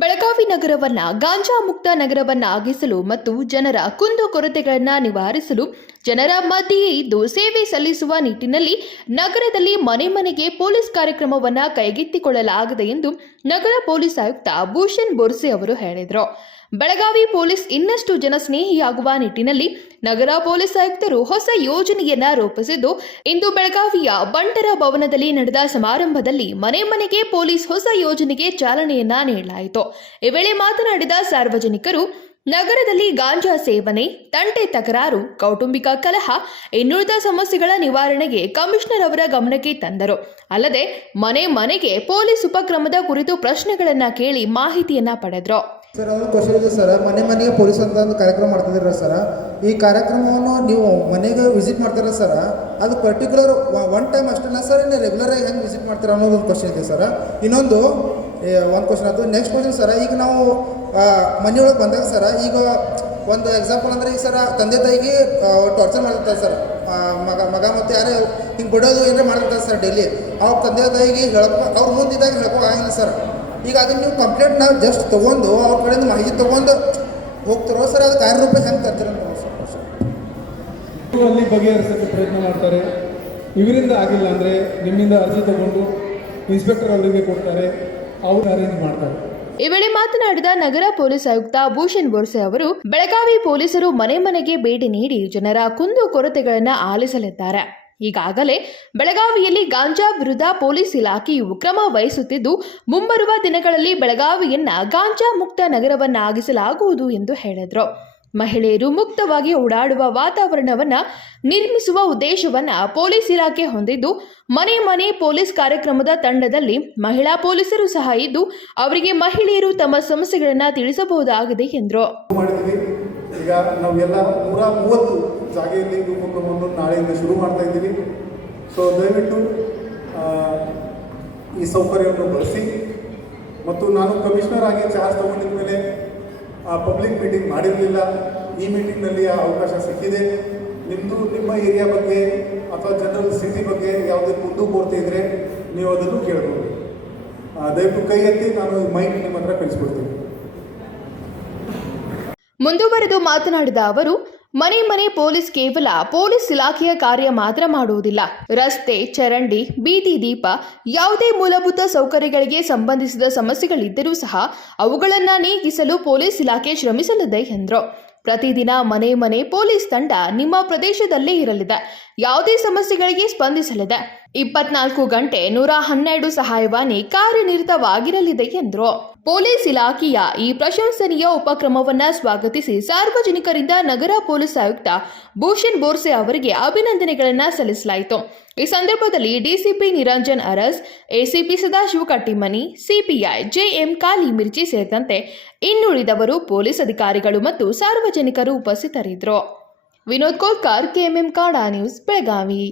ಬೆಳಗಾವಿ ನಗರವನ್ನ, ಗಾಂಜಾ ಮುಕ್ತ ನಗರವನ್ನಾಗಿಸಲು ಮತ್ತು ಜನರ ಕುಂದು ಕೊರತೆಗಳನ್ನು ನಿವಾರಿಸಲು ಜನರ ಮಧ್ಯೆಯೇ ಇದ್ದು ಸೇವೆ ಸಲ್ಲಿಸುವ ನಿಟ್ಟಿನಲ್ಲಿ ನಗರದಲ್ಲಿ ಮನೆ ಮನೆಗೆ ಪೊಲೀಸ್ ಕಾರ್ಯಕ್ರಮವನ್ನ ಕೈಗೆತ್ತಿಕೊಳ್ಳಲಾಗಿದೆ ಎಂದು ನಗರ ಪೊಲೀಸ್ ಆಯುಕ್ತ ಭೂಷಣ್ ಬೋರ್ಸೆ ಅವರು ಹೇಳಿದರು. ಬೆಳಗಾವಿ ಪೊಲೀಸ್ ಇನ್ನಷ್ಟು ಜನಸ್ನೇಹಿಯಾಗುವ ನಿಟ್ಟಿನಲ್ಲಿ ನಗರ ಪೊಲೀಸ್ ಆಯುಕ್ತರು ಹೊಸ ಯೋಜನೆಯನ್ನ ರೂಪಿಸಿದ್ದು, ಇಂದು ಬೆಳಗಾವಿಯ ಬಂಟರ ಭವನದಲ್ಲಿ ನಡೆದ ಸಮಾರಂಭದಲ್ಲಿ ಮನೆ ಮನೆಗೆ ಪೊಲೀಸ್ ಹೊಸ ಯೋಜನೆಗೆ ಚಾಲನೆಯನ್ನ ನೀಡಲಾಯಿತು. ಈ ವೇಳೆ ಮಾತನಾಡಿದ ಸಾರ್ವಜನಿಕರು, ನಗರದಲ್ಲಿ ಗಾಂಜಾ ಸೇವನೆ ತಂಟೆ ತಕರಾರು, ಕೌಟುಂಬಿಕ ಕಲಹ, ಇನ್ನುಳಿದ ಸಮಸ್ಯೆಗಳ ನಿವಾರಣೆಗೆ ಕಮಿಷನರ್ ಅವರ ಗಮನಕ್ಕೆ ತಂದರು. ಅಲ್ಲದೆ ಮನೆ ಮನೆಗೆ ಪೊಲೀಸ್ ಉಪಕ್ರಮದ ಕುರಿತು ಪ್ರಶ್ನೆಗಳನ್ನ ಕೇಳಿ ಮಾಹಿತಿಯನ್ನ ಪಡೆದ್ರು. ಸರ್ ಒಂದು ಕ್ವಶನ್ ಇದೆ ಸರ್. ಮನೆ ಮನೆಗೆ ಪೊಲೀಸ್ ಅಂತ ಒಂದು ಕಾರ್ಯಕ್ರಮ ಮಾಡ್ತಿದ್ದೀರ ಸರ್. ಈ ಕಾರ್ಯಕ್ರಮವನ್ನು ನೀವು ಮನೆಗೆ ವಿಸಿಟ್ ಮಾಡ್ತೀರ ಸರ್? ಅದು ಪರ್ಟಿಕ್ಯುಲರ್ ಒನ್ ಟೈಮ್ ಅಷ್ಟೇ ಸರ್? ಇನ್ನು ರೆಗ್ಯುಲರ್ ಆಗಿ ಹೆಂಗೆ ವಿಸಿಟ್ ಮಾಡ್ತೀರಾ ಅನ್ನೋದು ಒಂದು ಕ್ವಶನ್ ಇದೆ ಸರ್. ಇನ್ನೊಂದು ಒಂದು ಕ್ವಶನ್ ಅದು. ನೆಕ್ಸ್ಟ್ ಕ್ವಶನ್ ಸರ್, ಈಗ ನಾವು ಮನೆಯೊಳಗೆ ಬಂದಾಗ ಸರ್, ಈಗ ಒಂದು ಎಕ್ಸಾಂಪಲ್ ಅಂದರೆ ಈಗ ಸರ್ ತಂದೆ ತಾಯಿಗೆ ಟಾರ್ಚರ್ ಮಾಡಿರ್ತಾರೆ ಸರ್. ಮಗ ಮಗ ಮತ್ತು ಯಾರೇ ಹಿಂಗೆ ಬಿಡೋದು ಏನೇ ಮಾಡಿರ್ತಾರೆ ಸರ್ ಡೈಲಿ ಅವ್ರ ತಂದೆ ತಾಯಿಗೆ ಹೇಳಕ್ಕೆ ಅವ್ರ ಮುಂದಿದ್ದಾಗ ಹೇಳ್ಕೊ ಆಗಿಲ್ಲ ಸರ್. ಈಗ ಅದನ್ನ ನೀವು ಕಂಪ್ಲೇಂಟ್ ನಾವು ಜಸ್ಟ್ ತೊಗೊಂಡು ಅವ್ರ ಕಡೆಯಿಂದ ಮಾಹಿತಿ ತೊಗೊಂಡು ಹೋಗ್ತಿರೋ ಸರ್ ಅದಕ್ಕೆ ಆರು ರೂಪಾಯಿ ಹೆಂಗೆ ತರ್ತೀರ ಅಲ್ಲಿ ಬಗೆಹರಿಸೋಕ್ಕೆ ಪ್ರಯತ್ನ ಮಾಡ್ತಾರೆ. ಇವರಿಂದ ಆಗಿಲ್ಲ ಅಂದರೆ ನಿಮ್ಮಿಂದ ಅರ್ಜಿ ತಗೊಂಡು ಇನ್ಸ್ಪೆಕ್ಟರ್ ಅವರಿಗೆ ಕೊಡ್ತಾರೆ. ಅವ್ರು ಅರೇಂಜ್ ಮಾಡ್ತಾರೆ. ಈ ವೇಳೆ ಮಾತನಾಡಿದ ನಗರ ಪೊಲೀಸ್ ಆಯುಕ್ತ ಭೂಷಣ್ ಬೋರ್ಸೆ ಅವರು ಬೆಳಗಾವಿ ಪೊಲೀಸರು ಮನೆ ಮನೆಗೆ ಭೇಟಿ ನೀಡಿ ಜನರ ಕುಂದು ಕೊರತೆಗಳನ್ನು ಆಲಿಸಲಿದ್ದಾರೆ. ಈಗಾಗಲೇ ಬೆಳಗಾವಿಯಲ್ಲಿ ಗಾಂಜಾ ವಿರುದ್ಧ ಪೊಲೀಸ್ ಇಲಾಖೆಯು ಕ್ರಮ ವಹಿಸುತ್ತಿದ್ದು, ಮುಂಬರುವ ದಿನಗಳಲ್ಲಿ ಬೆಳಗಾವಿಯನ್ನ ಗಾಂಜಾ ಮುಕ್ತ ನಗರವನ್ನಾಗಿಸಲಾಗುವುದು ಎಂದು ಹೇಳಿದರು. ಮಹಿಳೆಯರು ಮುಕ್ತವಾಗಿ ಓಡಾಡುವ ವಾತಾವರಣವನ್ನು ನಿರ್ಮಿಸುವ ಉದ್ದೇಶವನ್ನ ಪೊಲೀಸ್ ಇಲಾಖೆ ಹೊಂದಿದ್ದು, ಮನೆ ಮನೆ ಪೊಲೀಸ್ ಕಾರ್ಯಕ್ರಮದ ತಂಡದಲ್ಲಿ ಮಹಿಳಾ ಪೊಲೀಸರು ಸಹ ಇದ್ದು, ಅವರಿಗೆ ಮಹಿಳೆಯರು ತಮ್ಮ ಸಮಸ್ಯೆಗಳನ್ನು ತಿಳಿಸಬಹುದಾಗಿದೆ ಎಂದರು. ಜಾಗೆಯಲ್ಲಿ ಈ ಉಪಕ್ರಮವನ್ನು ನಾಳೆಯಿಂದ ಶುರು ಮಾಡ್ತಾ ಇದ್ದೀವಿ. ಸೊ ದಯವಿಟ್ಟು ಈ ಸೌಕರ್ಯವನ್ನು ಬಳಸಿ. ಮತ್ತು ನಾನು ಕಮಿಷನರ್ ಆಗಿ ಚಾರ್ಜ್ ತಗೊಂಡಿದ ಮೇಲೆ, ಆ ಪಬ್ಲಿಕ್ ಮೀಟಿಂಗ್ ಮಾಡಿರಲಿಲ್ಲ. ಈ ಮೀಟಿಂಗ್ನಲ್ಲಿ ಆ ಅವಕಾಶ ಸಿಕ್ಕಿದೆ. ನಿಮ್ಮದು ನಿಮ್ಮ ಏರಿಯಾ ಬಗ್ಗೆ ಅಥವಾ ಜನರಲ್ ಸಿಟಿ ಬಗ್ಗೆ ಯಾವುದೇ ಮುಂದೂ ಕೋರ್ತಾ ಇದ್ದರೆ ನೀವು ಅದನ್ನು ಕೇಳ್ಬೋದು. ದಯವಿಟ್ಟು ಕೈ ಎತ್ತಿ, ನಾನು ಮೈಕ್ ನಿಮ್ಮ ಹತ್ರ ಕಳಿಸ್ಕೊಡ್ತೀನಿ. ಮುಂದುವರೆದು ಮಾತನಾಡಿದ ಅವರು ಮನೆ ಮನೆ ಪೊಲೀಸ್ ಕೇವಲ ಪೊಲೀಸ್ ಇಲಾಖೆಯ ಕಾರ್ಯ ಮಾತ್ರ ಮಾಡುವುದಿಲ್ಲ. ರಸ್ತೆ, ಚರಂಡಿ, ಬೀದಿ ದೀಪ, ಯಾವುದೇ ಮೂಲಭೂತ ಸೌಕರ್ಯಗಳಿಗೆ ಸಂಬಂಧಿಸಿದ ಸಮಸ್ಯೆಗಳಿದ್ದರೂ ಸಹ ಅವುಗಳನ್ನು ನೀಗಿಸಲು ಪೊಲೀಸ್ ಇಲಾಖೆ ಶ್ರಮಿಸಲಿದೆ ಎಂದರು. ಪ್ರತಿದಿನ ಮನೆ ಮನೆ ಪೊಲೀಸ್ ತಂಡ ನಿಮ್ಮ ಪ್ರದೇಶದಲ್ಲೇ ಇರಲಿದೆ. ಯಾವುದೇ ಸಮಸ್ಯೆಗಳಿಗೆ ಸ್ಪಂದಿಸಲಿದೆ. ಇಪ್ಪತ್ನಾಲ್ಕು ಗಂಟೆ ನೂರ ಹನ್ನೆರಡು ಸಹಾಯವಾಣಿ ಕಾರ್ಯನಿರತವಾಗಿರಲಿದೆ ಎಂದರು. ಪೊಲೀಸ್ ಇಲಾಖೆಯ ಈ ಪ್ರಶಂಸನೀಯ ಉಪಕ್ರಮವನ್ನ ಸ್ವಾಗತಿಸಿ ಸಾರ್ವಜನಿಕರಿಂದ ನಗರ ಪೊಲೀಸ್ ಆಯುಕ್ತ ಭೂಷಣ್ ಬೋರ್ಸೆ ಅವರಿಗೆ ಅಭಿನಂದನೆಗಳನ್ನು ಸಲ್ಲಿಸಲಾಯಿತು. ಈ ಸಂದರ್ಭದಲ್ಲಿ DCP Niranjan Aras, ACP Sadashiva Kattimani, CPI JM Kali Mirchi ಸೇರಿದಂತೆ ಇನ್ನುಳಿದವರು ಪೊಲೀಸ್ ಅಧಿಕಾರಿಗಳು ಮತ್ತು ಸಾರ್ವಜನಿಕರು ಉಪಸ್ಥಿತರಿದ್ದರು. ವಿನೋದ್ ಕೋಲ್ಕರ್ ಕೆಎಂಎಂ ಕಾಡಾ ನ್ಯೂಸ್ ಬೆಳಗಾವಿ